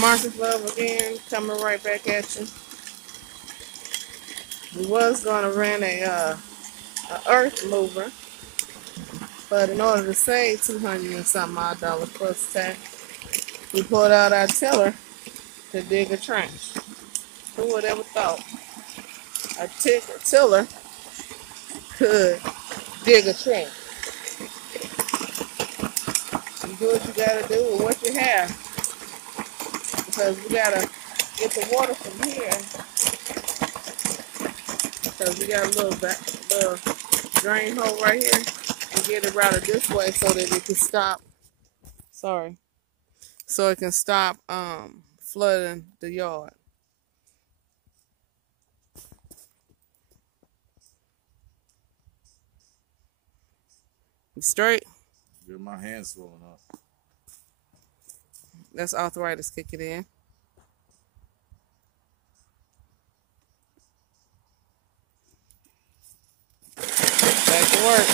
Marcus Love again, coming right back at you. We was gonna rent a earth mover, but in order to save $200 and something odd dollars plus tax, we pulled out our tiller to dig a trench. Who would ever thought a tiller could dig a trench? You do what you gotta do with what you have, because we gotta get the water from here, because we got a little drain hole right here, and get it routed this way so that it can stop. Sorry, so it can stop flooding the yard. You straight? Get my hands swollen up. That's arthritis kicking in. Back to work.